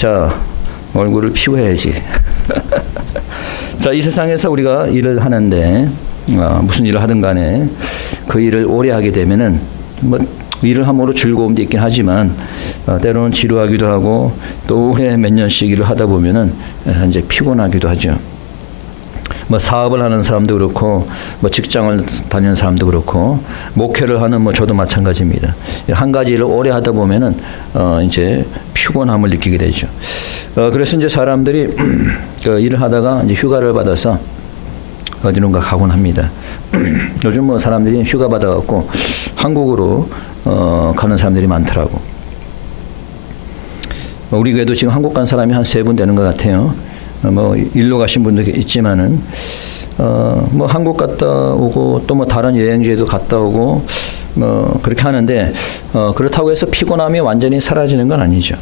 자, 얼굴을 피우해야지. 자, 이 세상에서 우리가 일을 하는데 무슨 일을 하든 간에 그 일을 오래 하게 되면은 뭐 일을 함으로 즐거움도 있긴 하지만 때로는 지루하기도 하고 또 오래 몇 년씩 일을 하다 보면은 이제 피곤하기도 하죠. 뭐 사업을 하는 사람도 그렇고 뭐 직장을 다니는 사람도 그렇고 목회를 하는 뭐 저도 마찬가지입니다. 한 가지 일을 오래 하다 보면은 이제 피곤함을 느끼게 되죠. 그래서 이제 사람들이 그 일을 하다가 이제 휴가를 받아서 어디론가 가곤 합니다. 요즘 뭐 사람들이 휴가 받아갖고 한국으로 가는 사람들이 많더라고. 우리 교회도 지금 한국 간 사람이 한 3분 되는 것 같아요. 뭐 일로 가신 분도 있지만은 뭐 한국 갔다 오고 또 뭐 다른 여행지에도 갔다 오고 뭐 그렇게 하는데 그렇다고 해서 피곤함이 완전히 사라지는 건 아니죠.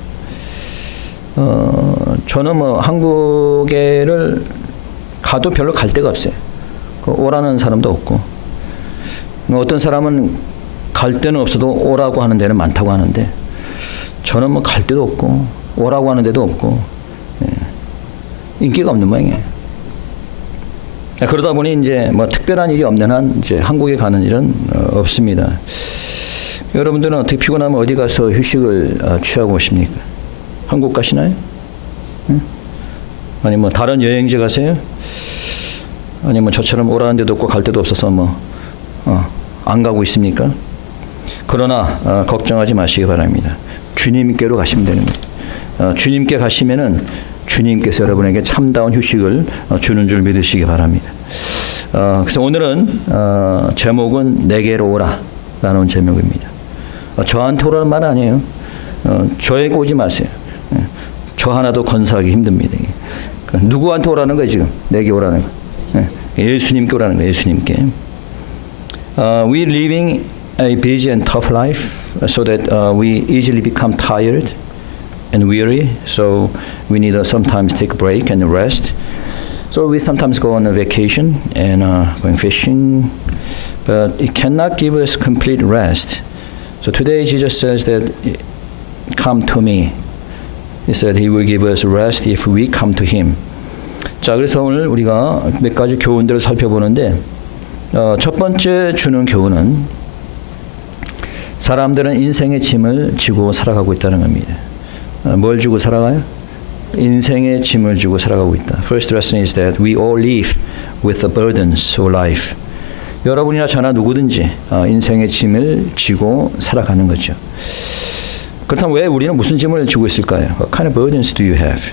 저는 뭐 한국에를 가도 별로 갈 데가 없어요. 오라는 사람도 없고 어떤 사람은 갈 데는 없어도 오라고 하는 데는 많다고 하는데 저는 뭐 갈 데도 없고 오라고 하는 데도 없고 인기가 없는 모양이에요. 그러다 보니 이제 뭐 특별한 일이 없는 한 이제 한국에 가는 일은 없습니다. 여러분들은 어떻게 피곤하면 어디 가서 휴식을 취하고 오십니까? 한국 가시나요? 응? 아니 뭐 다른 여행지 가세요? 아니 뭐 저처럼 오라는 데도 없고 갈 데도 없어서 뭐 안 가고 있습니까? 그러나 걱정하지 마시기 바랍니다. 주님께로 가시면 되는 거예요. 주님께 가시면은 주님께서 여러분에게 참다운 휴식을 주는 줄 믿으시기 바랍니다. 그래서 오늘은 제목은 내게로 오라라는 제목입니다. 저한테 오라는 말 아니에요. 저에게 오지 마세요. 저 하나도 건사하기 힘듭니다. 누구한테 오라는 거예요 지금? 내게 오라는 거. 예수님께 오라는 거예요. 예수님께. We living a busy and tough life so that we easily become tired and weary, so we need to sometimes take a break and rest. So we sometimes go on a vacation and going fishing, but it cannot give us complete rest. So today Jesus says that, come to me. He said he will give us rest if we come to him. 자, 그래서 오늘 우리가 몇 가지 교훈들을 살펴보는데 첫 번째 주는 교훈은 사람들은 인생의 짐을 지고 살아가고 있다는 겁니다. 뭘 주고 살아가요? 인생의 짐을 지고 살아가고 있다. First lesson is that we all live with the burdens of life. 여러분이나 저나 누구든지 인생의 짐을 지고 살아가는 거죠. 그렇다면 왜 우리는 무슨 짐을 지고 있을까요? What kind of burdens do you have?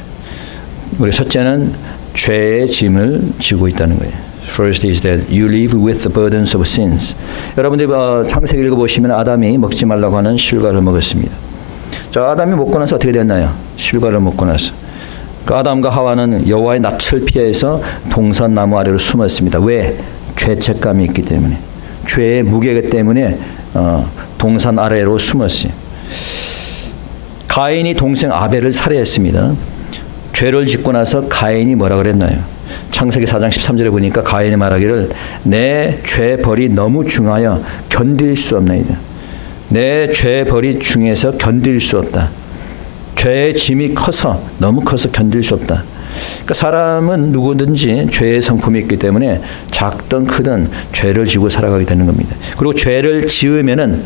우리 첫째는 죄의 짐을 지고 있다는 거예요. First is that you live with the burdens of sins. 여러분들 창세기 읽어보시면 아담이 먹지 말라고 하는 실과를 먹었습니다. 자, 아담이 먹고 나서 어떻게 됐나요? 실과를 먹고 나서. 그 아담과 하와는 여호와의 낯을 피해서 동산 나무 아래로 숨었습니다. 왜? 죄책감이 있기 때문에. 죄의 무게 때문에 동산 아래로 숨었어요. 가인이 동생 아벨을 살해했습니다. 죄를 짓고 나서 가인이 뭐라 그랬나요? 창세기 4장 13절에 보니까 가인이 말하기를 내 죄벌이 너무 중하여 견딜 수 없나이다. 내 죄벌이 중해서 견딜 수 없다. 죄의 짐이 커서 너무 커서 견딜 수 없다. 그러니까 사람은 누구든지 죄의 성품이 있기 때문에 작든 크든 죄를 지고 살아가게 되는 겁니다. 그리고 죄를 지으면은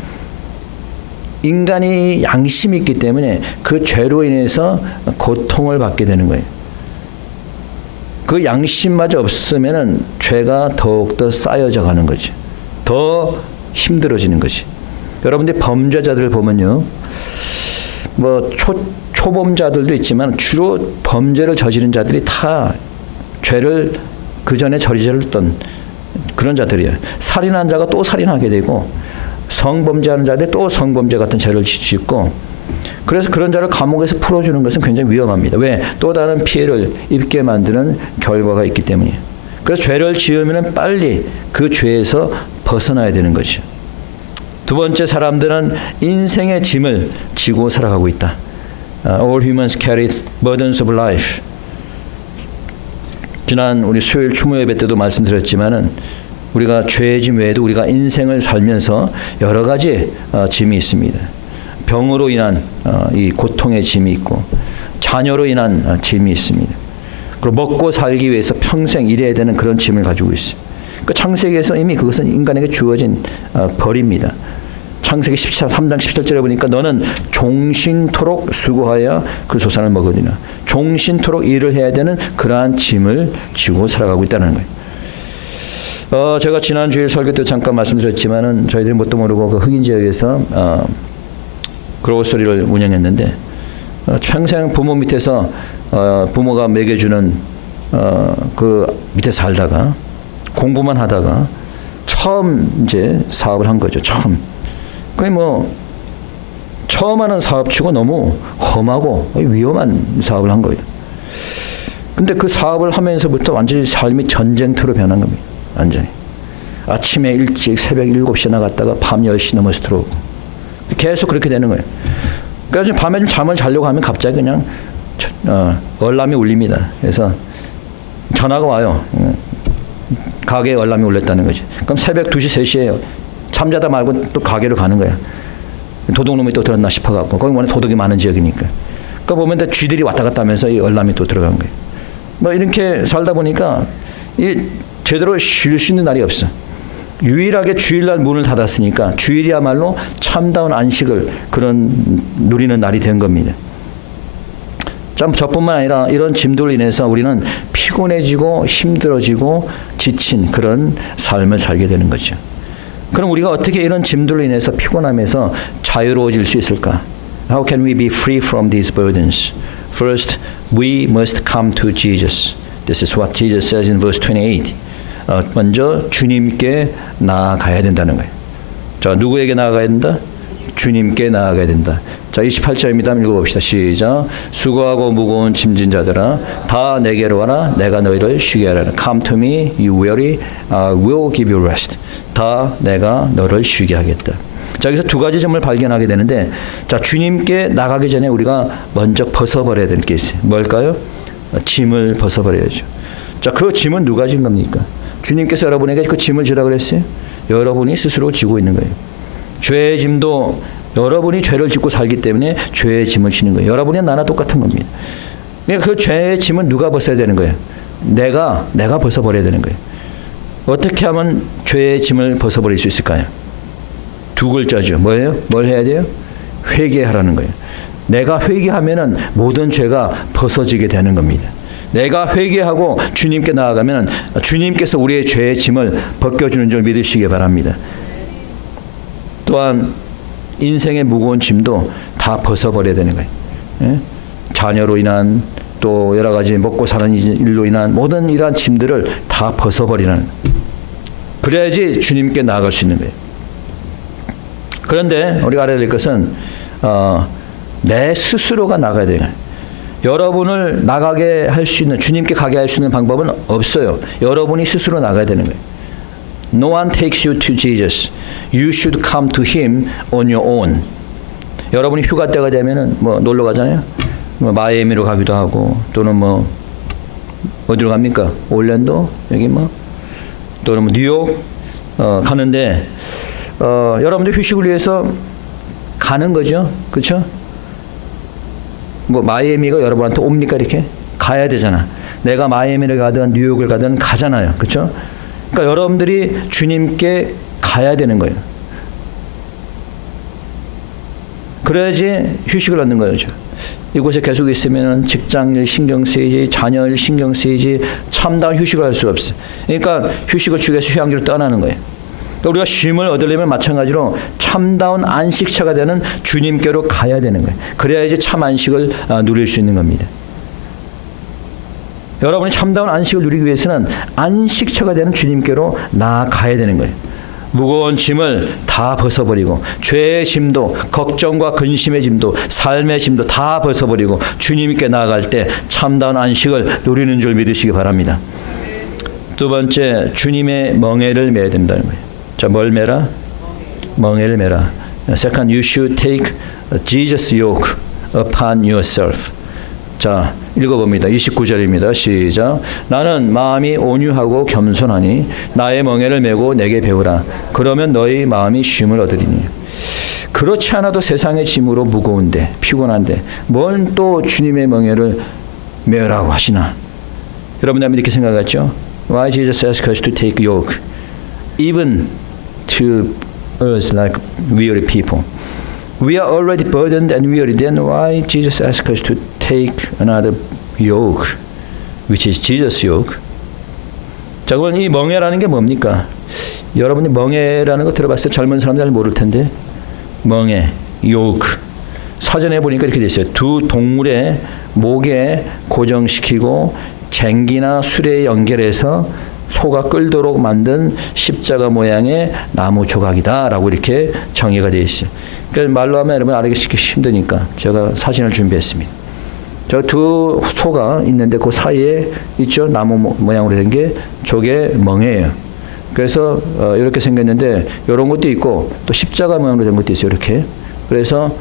인간이 양심이 있기 때문에 그 죄로 인해서 고통을 받게 되는 거예요. 그 양심마저 없으면은 죄가 더욱더 쌓여져 가는 거지. 더 힘들어지는 거지. 여러분들 범죄자들 보면요. 뭐 초범자들도 있지만 주로 범죄를 저지른 자들이 다 죄를 그 전에 저지르던 그런 자들이에요. 살인한 자가 또 살인하게 되고 성범죄하는 자들이 또 성범죄 같은 죄를 짓고 그래서 그런 자를 감옥에서 풀어주는 것은 굉장히 위험합니다. 왜? 또 다른 피해를 입게 만드는 결과가 있기 때문이에요. 그래서 죄를 지으면 빨리 그 죄에서 벗어나야 되는 거죠. 두 번째, 사람들은 인생의 짐을 지고 살아가고 있다. All humans carry burdens of life. 지난 우리 수요일 추모 예배 때도 말씀드렸지만은 우리가 죄의 짐 외에도 우리가 인생을 살면서 여러 가지 짐이 있습니다. 병으로 인한 이 고통의 짐이 있고 자녀로 인한 짐이 있습니다. 그리고 먹고 살기 위해서 평생 일해야 되는 그런 짐을 가지고 있어요. 그 창세기에서 이미 그것은 인간에게 주어진 벌입니다. 창세기 3장 17절에 보니까 너는 종신토록 수고하여 그 소산을 먹으리라. 종신토록 일을 해야 되는 그러한 짐을 지고 살아가고 있다는 거예요. 제가 지난 주일 설교 때 잠깐 말씀드렸지만은 저희들이 뭣도 모르고 그 흑인 지역에서 그로서리를 운영했는데 평생 부모 밑에서 부모가 먹여주는 그 밑에 살다가 공부만 하다가 처음 이제 사업을 한 거죠. 처음. 그게 뭐 처음 하는 사업치고 너무 험하고 위험한 사업을 한 거예요. 근데 그 사업을 하면서부터 완전히 삶이 전쟁터로 변한 겁니다. 완전히. 아침에 일찍 새벽 7시에 나갔다가 밤 10시 넘어서 들어오고. 계속 그렇게 되는 거예요. 그래서 밤에 좀 잠을 자려고 하면 갑자기 그냥 얼람이 울립니다. 그래서 전화가 와요. 가게에 얼람이 울렸다는 거지. 그럼 새벽 2시, 3시에 잠자다 말고 또 가게로 가는 거야. 도둑놈이 또 들었나 싶어갖고. 거기 원래 도둑이 많은 지역이니까. 그러니까 보면 쥐들이 왔다 갔다 하면서 이 얼람이 또 들어간 거예요. 뭐 이렇게 살다 보니까 이 제대로 쉴 수 있는 날이 없어. 유일하게 주일날 문을 닫았으니까 주일이야말로 참다운 안식을 그런 누리는 날이 된 겁니다. 참 저뿐만 아니라 이런 짐들로 인해서 우리는 피곤해지고 힘들어지고 지친 그런 삶을 살게 되는 거죠. 그럼 우리가 어떻게 이런 짐들로 인해서 피곤함에서 자유로워질 수 있을까? How can we be free from these burdens? First, we must come to Jesus. This is what Jesus says in verse 28. 먼저 주님께 나아가야 된다는 거예요. 자, 누구에게 나아가야 된다? 주님께 나아가야 된다. 자, 28절입니다. 읽어봅시다. 시작. 수고하고 무거운 짐진 자들아 다 내게로 와라. 내가 너희를 쉬게 하리라. Come to me, you weary, I will give you rest. 다 내가 너를 쉬게 하겠다. 자, 여기서 두 가지 점을 발견하게 되는데, 자, 주님께 나가기 전에 우리가 먼저 벗어버려야 될 게 있어요. 뭘까요? 짐을 벗어버려야죠. 자, 그 짐은 누가 진 겁니까? 주님께서 여러분에게 그 짐을 지라 그랬어요? 여러분이 스스로 지고 있는 거예요. 죄의 짐도 여러분이 죄를 짓고 살기 때문에 죄의 짐을 지는 거예요. 여러분이 나나 똑같은 겁니다. 그러니까 그 죄의 짐은 누가 벗어야 되는 거예요? 내가 벗어버려야 되는 거예요. 어떻게 하면 죄의 짐을 벗어버릴 수 있을까요? 두 글자죠. 뭐예요? 뭘 해야 돼요? 회개하라는 거예요. 내가 회개하면은 모든 죄가 벗어지게 되는 겁니다. 내가 회개하고 주님께 나아가면 주님께서 우리의 죄의 짐을 벗겨주는 줄 믿으시기 바랍니다. 또한 인생의 무거운 짐도 다 벗어버려야 되는 거예요. 예? 자녀로 인한 또 여러 가지 먹고 사는 일로 인한 모든 이러한 짐들을 다 벗어버리는, 그래야지 주님께 나아갈 수 있는 거예요. 그런데 우리가 알아야 될 것은 내 스스로가 나가야 돼요. 여러분을 나가게 할 수 있는, 주님께 가게 할 수 있는 방법은 없어요. 여러분이 스스로 나가야 되는 거예요. No one takes you to Jesus. You should come to Him on your own. 여러분이 휴가 때가 되면은 뭐 놀러 가잖아요. 뭐 마이애미로 가기도 하고, 또는 뭐 어디로 갑니까? 올랜도 여기 뭐, 또는 뭐 뉴욕 가는데 여러분들 휴식을 위해서 가는 거죠, 그렇죠? 뭐 마이애미가 여러분한테 옵니까? 이렇게 가야 되잖아. 내가 마이애미를 가든 뉴욕을 가든 가잖아요, 그렇죠? 그러니까 여러분들이 주님께 가야 되는 거예요. 그래야지 휴식을 얻는 거죠. 이곳에 계속 있으면 직장일 신경 쓰이지, 자녀일 신경 쓰이지, 참다운 휴식을 할 수 없어. 그러니까 휴식을 주기 위해서 휴양지로 떠나는 거예요. 그러니까 우리가 쉼을 얻으려면 마찬가지로 참다운 안식처가 되는 주님께로 가야 되는 거예요. 그래야지 참 안식을 누릴 수 있는 겁니다. 여러분이 참다운 안식을 누리기 위해서는 안식처가 되는 주님께로 나아가야 되는 거예요. 무거운 짐을 다 벗어버리고, 죄의 짐도, 걱정과 근심의 짐도, 삶의 짐도 다 벗어버리고 주님께 나아갈 때 참다운 안식을 누리는 줄 믿으시기 바랍니다. 두 번째, 주님의 멍에를 매야 된다는 거예요. 자, 뭘 매라? 멍에를 매라. Second, you should take Jesus' yoke upon yourself. 자, 읽어봅니다. 29절입니다. 시작. 나는 마음이 온유하고 겸손하니 나의 멍에를 메고 내게 배우라. 그러면 너희 마음이 쉼을 얻으리니. 그렇지 않아도 세상의 짐으로 무거운데 피곤한데 뭔 또 주님의 멍에를 메으라고 하시나? 여러분 이렇게 생각하죠? Why Jesus asked us to take yoke, even to us like weary people? We are already burdened and weary. Then why Jesus asked us to take another yoke, which is Jesus' yoke? 자, 그럼 이 멍에라는 게 뭡니까? 여러분이 멍에라는 거 들어봤어요? 젊은 사람들 잘 모를 텐데. 멍에, yoke. 사전에 보니까 이렇게 돼 있어요. 두 동물의 목에 고정시키고 쟁기나 수레에 연결해서 소가 끌도록 만든 십자가 모양의 나무 조각이다라고 이렇게 정의가 되어 있어요. 그러니까 말로 하면 여러분 알기 힘드니까 제가 사진을 준비했습니다. 저 두 소가 있는데 그 사이에 있죠. 나무 모양으로 된 게 저게 멍에예요. 그래서 이렇게 생겼는데 이런 것도 있고 또 십자가 모양으로 된 것도 있어요. 이렇게. 그래서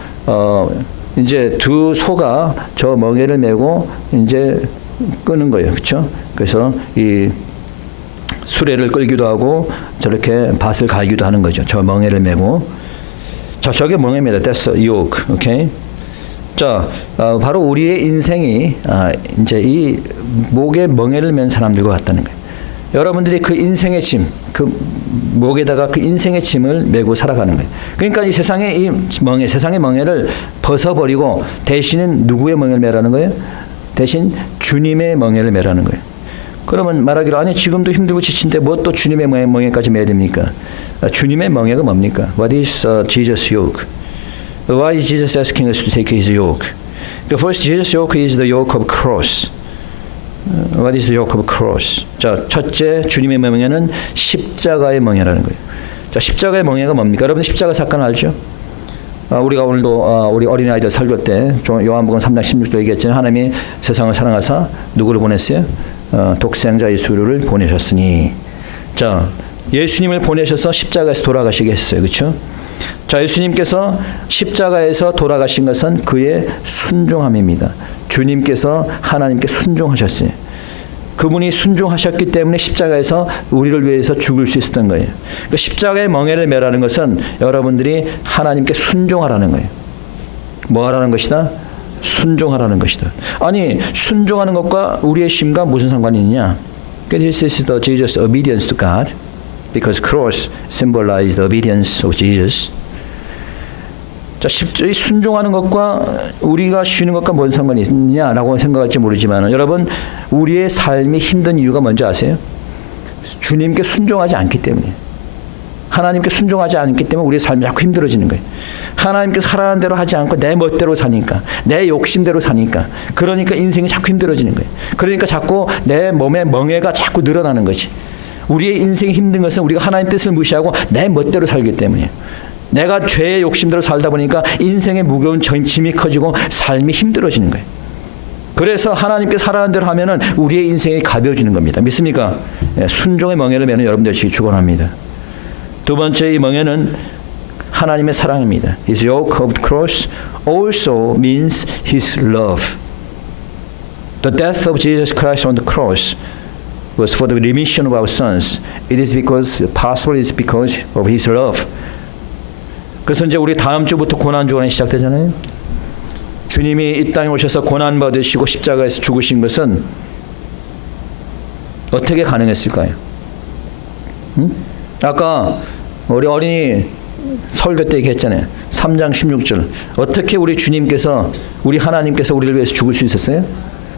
이제 두 소가 저 멍에를 메고 이제 끄는 거예요. 그렇죠? 그래서 이 수레를 끌기도 하고 저렇게 밭을 갈기도 하는 거죠. 저 멍에를 메고. 자, 저게 멍에입니다. That's a yoke. 오케이? 자, 바로 우리의 인생이 이제 이 목에 멍에를 맨 사람들과 같다는 거예요. 여러분들이 그 인생의 짐, 그 목에다가 그 인생의 짐을 메고 살아가는 거예요. 그러니까 이 세상의 이 멍에, 세상의 멍에를 벗어버리고 대신은 누구의 멍에를 메라는 거예요? 대신 주님의 멍에를 메라는 거예요. 그러면 말하기로 아니 지금도 힘들고 지친데 뭐 또 주님의 멍에까지 메야 됩니까? 주님의 멍에가 뭡니까? What is Jesus' yoke? Why is Jesus asking us to take His yoke? The first Jesus' yoke is the yoke of cross. What is the yoke of cross? 자, 첫째 주님의 멍에는 십자가의 멍에라는 거예요. 자, 십자가의 멍에가 뭡니까? 여러분 십자가 사건 알죠? 우리가 오늘도 우리 어린아이들 설교 때 요한복음 3장 16절 얘기했잖아요. 하나님이 세상을 사랑하사 누구를 보냈어요? 독생자 예수를 보내셨으니. 자, 예수님을 보내셔서 십자가에서 돌아가시게 했어요. 그렇죠? 자, 예수님께서 십자가에서 돌아가신 것은 그의 순종함입니다. 주님께서 하나님께 순종하셨어요. 그분이 순종하셨기 때문에 십자가에서 우리를 위해서 죽을 수 있었던 거예요. 그러니까 십자가의 멍에를 메라는 것은 여러분들이 하나님께 순종하라는 거예요. 뭐 하라는 것이다? 순종하라는 것이다. 아니, 순종하는 것과 우리의 심과 무슨 상관이 있냐? This is the Jesus' obedience to God, because cross symbolizes the obedience of Jesus. 자, 순종하는 것과 우리가 쉬는 것과 뭔 상관이 있냐라고 생각할지 모르지만 여러분, 우리의 삶이 힘든 이유가 뭔지 아세요? 주님께 순종하지 않기 때문에. 하나님께 순종하지 않기 때문에 우리의 삶이 자꾸 힘들어지는 거예요. 하나님께서 하라는 대로 하지 않고 내 멋대로 사니까, 내 욕심대로 사니까, 그러니까 인생이 자꾸 힘들어지는 거예요. 그러니까 자꾸 내 몸의 멍에가 자꾸 늘어나는 거지. 우리의 인생이 힘든 것은 우리가 하나님 뜻을 무시하고 내 멋대로 살기 때문이에요. 내가 죄의 욕심대로 살다 보니까 인생의 무거운 짐이 커지고 삶이 힘들어지는 거예요. 그래서 하나님께 살아가는 대로 하면은 우리의 인생이 가벼워지는 겁니다. 믿습니까? 순종의 멍에를 메는 여러분들 되시기 축원합니다. 두 번째 이 멍에는 하나님의 사랑입니다. His yoke of the cross also means His love. The death of Jesus Christ on the cross was for the remission of our sins. It is possible because of His love. 그래서 이제 우리 다음 주부터 고난 주간이 시작되잖아요. 주님이 이 땅에 오셔서 고난 받으시고 십자가에서 죽으신 것은 어떻게 가능했을까요? 응? 아까 우리 어린이 설교 때 얘기했잖아요. 3장 16절. 어떻게 우리 주님께서, 우리 하나님께서 우리를 위해서 죽을 수 있었어요?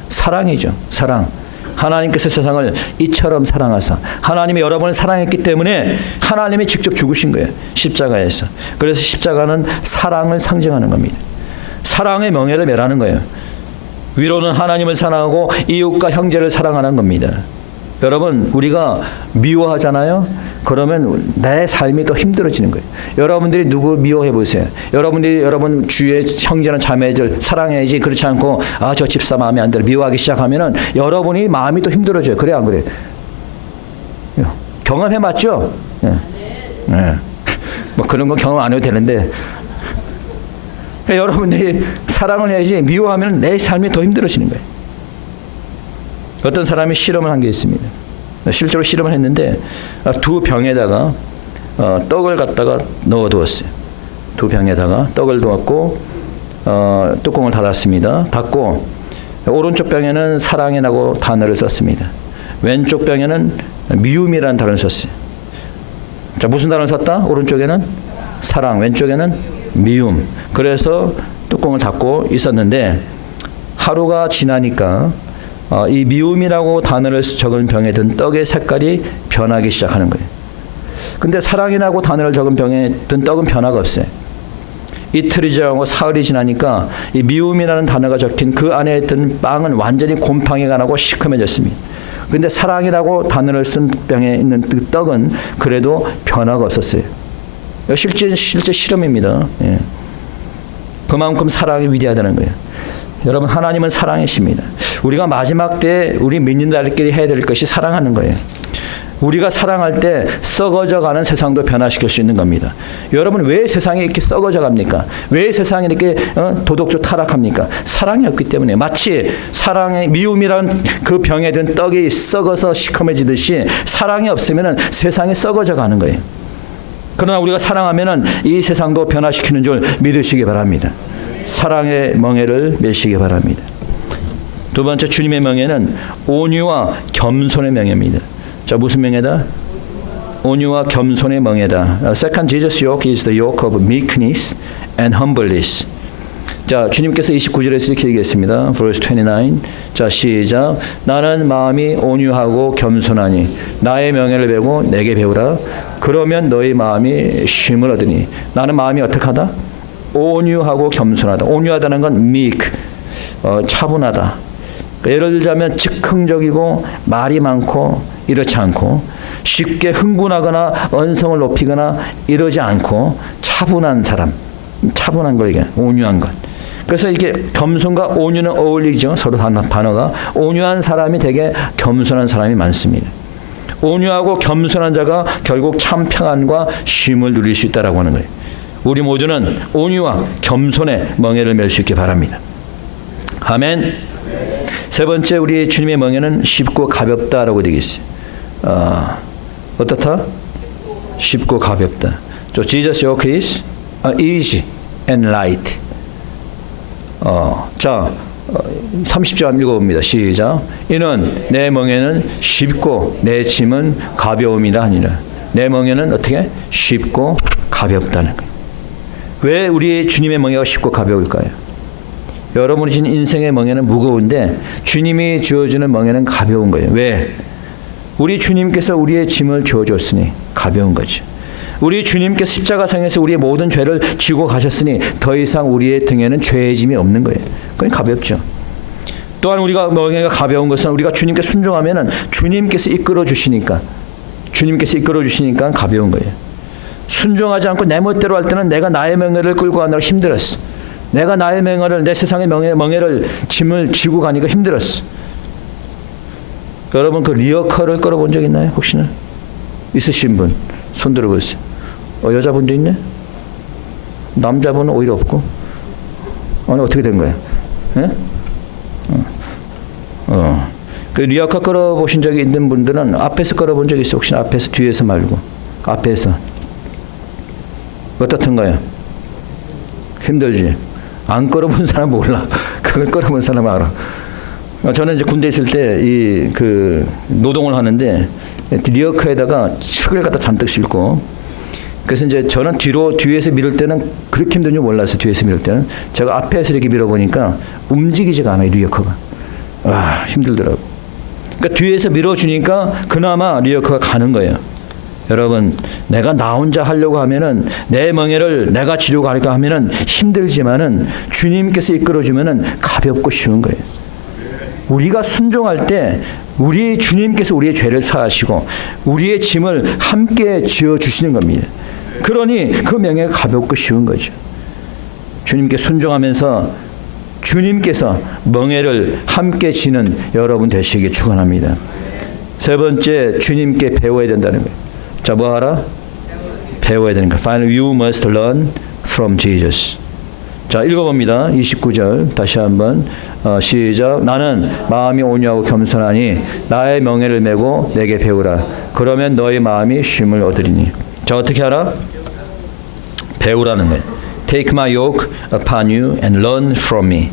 사랑이죠. 사랑. 하나님께서 세상을 이처럼 사랑하사, 하나님이 여러분을 사랑했기 때문에 하나님이 직접 죽으신 거예요. 십자가에서. 그래서 십자가는 사랑을 상징하는 겁니다. 사랑의 멍에를 메라는 거예요. 위로는 하나님을 사랑하고 이웃과 형제를 사랑하는 겁니다. 여러분, 우리가 미워하잖아요. 그러면 내 삶이 더 힘들어지는 거예요. 여러분들이 누구 미워해 보세요. 여러분들이 여러분 주위의 형제나 자매들 사랑해야지. 그렇지 않고 저 집사 마음에 안 들어 미워하기 시작하면은 여러분이 마음이 더 힘들어져요. 그래 안 그래? 경험해 봤죠? 네. 뭐 그런 거 경험 안 해도 되는데. 그러니까 여러분들이 사랑을 해야지. 미워하면 내 삶이 더 힘들어지는 거예요. 어떤 사람이 실험을 한 게 있습니다. 실제로 실험을 했는데 두 병에다가 떡을 갖다가 넣어두었어요. 두 병에다가 떡을 넣었고 뚜껑을 닫았습니다. 닫고 오른쪽 병에는 사랑이라고 단어를 썼습니다. 왼쪽 병에는 미움이라는 단어를 썼어요. 자, 무슨 단어를 썼다? 오른쪽에는 사랑, 왼쪽에는 미움. 그래서 뚜껑을 닫고 있었는데 하루가 지나니까 이 미움이라고 단어를 적은 병에 든 떡의 색깔이 변하기 시작하는 거예요. 근데 사랑이라고 단어를 적은 병에 든 떡은 변화가 없어요. 이틀이 지나고 사흘이 지나니까 이 미움이라는 단어가 적힌 그 안에 든 빵은 완전히 곰팡이가 나고 시커매졌습니다. 근데 사랑이라고 단어를 쓴 병에 있는 그 떡은 그래도 변화가 없었어요. 실제 실험입니다. 예. 그만큼 사랑이 위대하다는 거예요. 여러분, 하나님은 사랑이십니다. 우리가 마지막 때 우리 믿는 자들끼리 해야 될 것이 사랑하는 거예요. 우리가 사랑할 때 썩어져가는 세상도 변화시킬 수 있는 겁니다. 여러분, 왜 세상이 이렇게 썩어져갑니까? 왜 세상이 이렇게 도덕적 타락합니까? 사랑이 없기 때문에. 마치 사랑의 미움이라는 그 병에 든 떡이 썩어서 시커매지듯이 사랑이 없으면 세상이 썩어져가는 거예요. 그러나 우리가 사랑하면 이 세상도 변화시키는 줄 믿으시기 바랍니다. 사랑의 멍에를 메시기 바랍니다. 두 번째, 주님의 멍에는 온유와 겸손의 멍에입니다. 자, 무슨 명예다? 온유와 겸손의 멍에다. Second Jesus yoke is the yoke of meekness and humbleness. 자, 주님께서 29절에서 이렇게 얘기했습니다. Verse 29. 자, 시작. 나는 마음이 온유하고 겸손하니 나의 명예를 배우고 내게 배우라. 그러면 너희 마음이 쉼을 얻으니. 나는 마음이 어떻게 하다? 온유하고 겸손하다. 온유하다는 건 meek, 차분하다. 예를 들자면 즉흥적이고 말이 많고 이렇지 않고 쉽게 흥분하거나 언성을 높이거나 이러지 않고 차분한 사람, 차분한 거 이게 온유한 것. 그래서 이게 겸손과 온유는 어울리죠. 서로 단어가. 온유한 사람이 되게 겸손한 사람이 많습니다. 온유하고 겸손한 자가 결국 참 평안과 쉼을 누릴 수 있다라고 하는 거예요. 우리 모두는 온유와 겸손의 멍에를 맬 수 있기 바랍니다. 아멘. 세 번째, 우리 주님의 멍에는 쉽고 가볍다라고 되어 있어요. 어떻다? 쉽고 가볍다. So Jesus yoke is easy and light. 자, 30절 한번 읽어봅니다. 시작. 이는 내 멍에는 쉽고 내 짐은 가벼움이라 하니라. 내 멍에는 어떻게? 쉽고 가볍다는 거예요. 왜 우리 주님의 멍에가 쉽고 가벼울까요? 여러분이 진 인생의 멍에는 무거운데 주님이 주어주는 멍에는 가벼운 거예요. 왜? 우리 주님께서 우리의 짐을 주어줬으니 가벼운 거죠. 우리 주님께서 십자가상에서 우리의 모든 죄를 지고 가셨으니 더 이상 우리의 등에는 죄의 짐이 없는 거예요. 그건 가볍죠. 또한 우리가 멍에가 가벼운 것은 우리가 주님께 순종하면은 주님께서 이끌어 주시니까 가벼운 거예요. 순종하지 않고 내 멋대로 할 때는 내가 나의 멍에를 끌고 가느라 힘들었어. 내가 나의 멍에를, 내 세상의 멍에를 짐을 지고 가니까 힘들었어. 여러분, 그 리어커를 끌어본 적 있나요? 혹시나? 있으신 분 손 들어보세요. 여자분도 있네? 남자분은 오히려 없고. 아니, 어떻게 된 거예요? 예? 그 리어커 끌어보신 적이 있는 분들은 앞에서 끌어본 적이 있어. 혹시나 앞에서, 뒤에서 말고. 앞에서. 어떻던가요? 힘들지? 안 끌어본 사람 몰라. 그걸 끌어본 사람 알아. 저는 이제 군대 있을 때 그 노동을 하는데 리어커에다가 흙을 갖다 잔뜩 싣고, 그래서 이제 저는 뒤에서 밀을 때는 그렇게 힘든 줄 몰랐어요. 뒤에서 밀을 때는 제가 앞에서 이렇게 밀어보니까 움직이지가 않아요. 리어커가. 와, 힘들더라고. 그러니까 뒤에서 밀어주니까 그나마 리어커가 가는 거예요. 여러분, 내가 나 혼자 하려고 하면은, 내 멍에를 내가 지려고 하려고 하면은 힘들지만은 주님께서 이끌어주면은 가볍고 쉬운 거예요. 우리가 순종할 때 우리 주님께서 우리의 죄를 사하시고 우리의 짐을 함께 지어 주시는 겁니다. 그러니 그 명예가 가볍고 쉬운 거죠. 주님께 순종하면서 주님께서 멍에를 함께 지는 여러분 되시길 축원합니다. 세 번째, 주님께 배워야 된다는 거예요. 자, 뭐 하라? 배워야 되는 거예요. Finally, you must learn from Jesus. 자, 읽어봅니다. 29절 다시 한번. 시작. 나는 마음이 온유하고 겸손하니 나의 멍에를 메고 내게 배우라. 그러면 너의 마음이 쉼을 얻으리니. 자, 어떻게 하라? 배우라는 거예요. Take my yoke upon you and learn from me.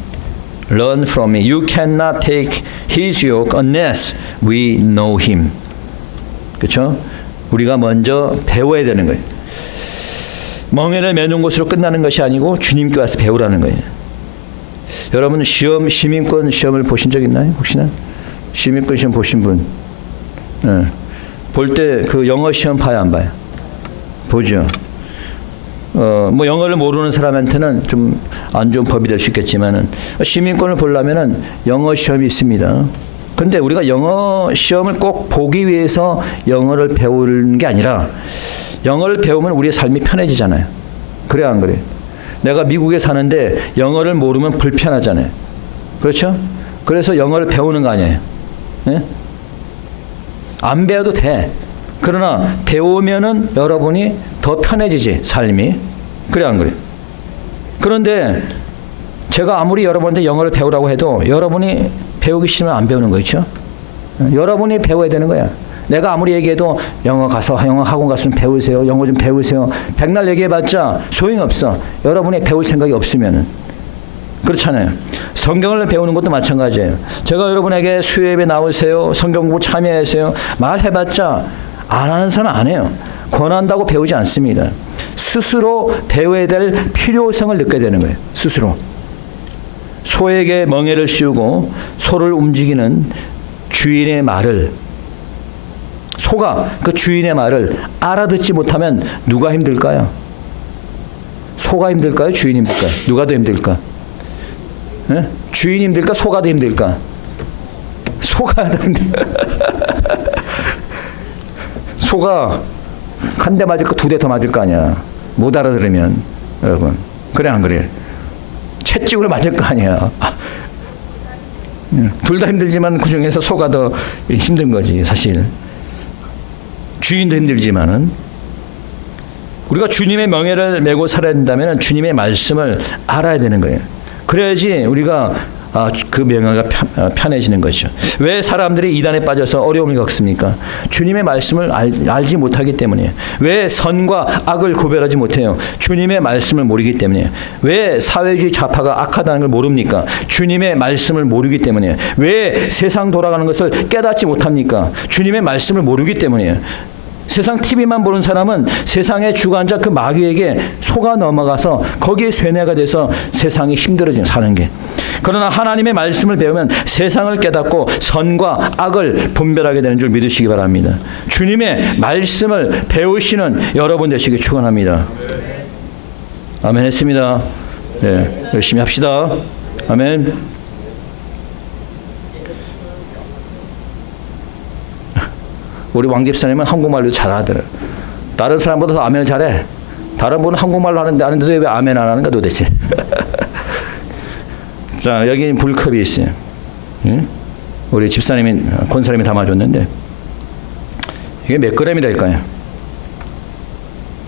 Learn from me. You cannot take his yoke unless we know him. 그렇죠? 우리가 먼저 배워야 되는 거예요. 멍에를 매는 것으로 끝나는 것이 아니고 주님께 와서 배우라는 거예요. 여러분 시민권 시험을 보신 적 있나요? 혹시나? 시민권 시험 보신 분? 네. 볼 때 그 영어 시험 봐요, 안 봐요? 보죠. 뭐 영어를 모르는 사람한테는 좀 안 좋은 법이 될 수 있겠지만은 시민권을 보려면은 영어 시험이 있습니다. 그런데 우리가 영어 시험을 꼭 보기 위해서 영어를 배우는 게 아니라 영어를 배우면 우리의 삶이 편해지잖아요. 그래야 안 그래요? 내가 미국에 사는데 영어를 모르면 불편하잖아요. 그렇죠? 그래서 영어를 배우는 거 아니에요. 네? 안 배워도 돼. 그러나 배우면은 여러분이 더 편해지지, 삶이. 그래 안 그래? 그런데 제가 아무리 여러분한테 영어를 배우라고 해도 여러분이 배우기 싫으면 안 배우는 거죠. 여러분이 배워야 되는 거야. 내가 아무리 얘기해도 영어 학원 가서 좀 배우세요. 영어 좀 배우세요. 백날 얘기해봤자 소용이 없어. 여러분이 배울 생각이 없으면은. 그렇잖아요. 성경을 배우는 것도 마찬가지예요. 제가 여러분에게 수요예배 나오세요. 성경 공부 참여하세요. 말해봤자 안 하는 사람 안 해요. 권한다고 배우지 않습니다. 스스로 배워야 될 필요성을 느껴야 되는 거예요. 스스로. 소에게 멍에를 씌우고 소를 움직이는 주인의 말을, 소가 그 주인의 말을 알아듣지 못하면 누가 힘들까요? 소가 힘들까요? 주인이 힘들까요? 누가 더 힘들까? 네? 주인이 힘들까? 소가 더 힘들까? 소가 더 힘들까? 소가 한 대 맞을 거 두 대 더 맞을 거 아니야. 못 알아들으면. 여러분. 그래 안 그래? 채찍으로 맞을 거 아니야. 둘 다 힘들지만 그중에서 소가 더 힘든 거지 사실. 주인도 힘들지만은 우리가 주님의 명예를 메고 살아야 된다면 주님의 말씀을 알아야 되는 거예요. 그래야지 우리가 그 명예가 편해지는 거죠. 왜 사람들이 이단에 빠져서 어려움을 겪습니까? 주님의 말씀을 알지 못하기 때문이에요. 왜 선과 악을 구별하지 못해요? 주님의 말씀을 모르기 때문이에요. 왜 사회주의 좌파가 악하다는 걸 모릅니까? 주님의 말씀을 모르기 때문이에요. 왜 세상 돌아가는 것을 깨닫지 못합니까? 주님의 말씀을 모르기 때문이에요. 세상 TV만 보는 사람은 세상의 주관자 그 마귀에게 속아 넘어가서 거기에 쇠뇌가 돼서 세상이 힘들어지는 사는 게. 그러나 하나님의 말씀을 배우면 세상을 깨닫고 선과 악을 분별하게 되는 줄 믿으시기 바랍니다. 주님의 말씀을 배우시는 여러분 되시기 축원합니다. 아멘 했습니다. 네, 열심히 합시다. 아멘. 우리 왕 집사님은 한국말로 잘하더라. 다른 사람보다 더 아멘을 잘해. 다른 분은 한국말로 하는데도 왜 아멘 안 하는가 도대체. 자, 여기 불컵이 있어요. 응? 우리 집사님이 권사님이 담아줬는데 이게 몇 그램이 될까요?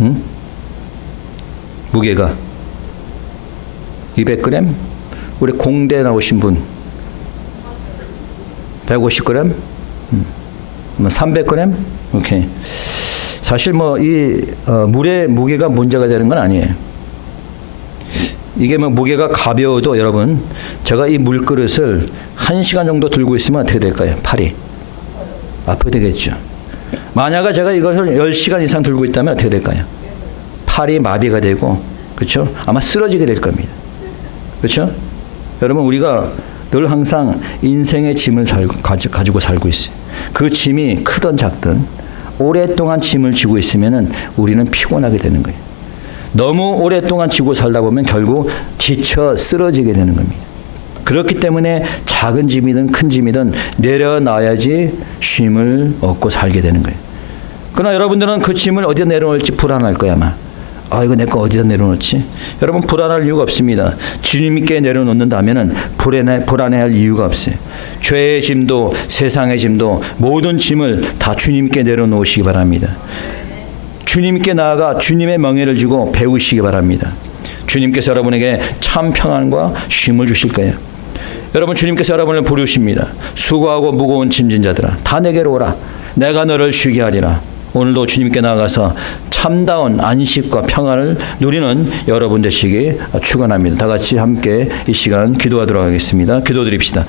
응? 무게가 200g? 우리 공대 나오신 분 150g? 300g? 오케이. 사실 이 물의 무게가 문제가 되는 건 아니에요. 이게 무게가 가벼워도 여러분, 제가 이 물그릇을 1시간 정도 들고 있으면 어떻게 될까요? 팔이 아프게 되겠죠. 만약에 제가 이것을 10시간 이상 들고 있다면 어떻게 될까요? 팔이 마비가 되고, 그렇죠? 아마 쓰러지게 될 겁니다. 그렇죠? 여러분, 우리가 늘 항상 인생의 짐을 가지고 살고 있어요. 그 짐이 크든 작든 오랫동안 짐을 지고 있으면 우리는 피곤하게 되는 거예요. 너무 오랫동안 지고 살다 보면 결국 지쳐 쓰러지게 되는 겁니다. 그렇기 때문에 작은 짐이든 큰 짐이든 내려놔야지 쉼을 얻고 살게 되는 거예요. 그러나 여러분들은 그 짐을 어디다 내려놓을지 불안할 거야 아마. 이거 내 거 어디다 내려놓지? 여러분 불안할 이유가 없습니다. 주님께 내려놓는다면 불안해할 이유가 없어요. 죄의 짐도 세상의 짐도 모든 짐을 다 주님께 내려놓으시기 바랍니다. 주님께 나아가 주님의 명예를 주고 배우시기 바랍니다. 주님께서 여러분에게 참 평안과 쉼을 주실 거예요. 여러분 주님께서 여러분을 부르십니다. 수고하고 무거운 짐진 자들아 다 내게로 오라. 내가 너를 쉬게 하리라. 오늘도 주님께 나아가서 참다운 안식과 평안을 누리는 여러분 되시기 축원합니다. 다 같이 함께 이 시간 기도하도록 하겠습니다. 기도드립시다.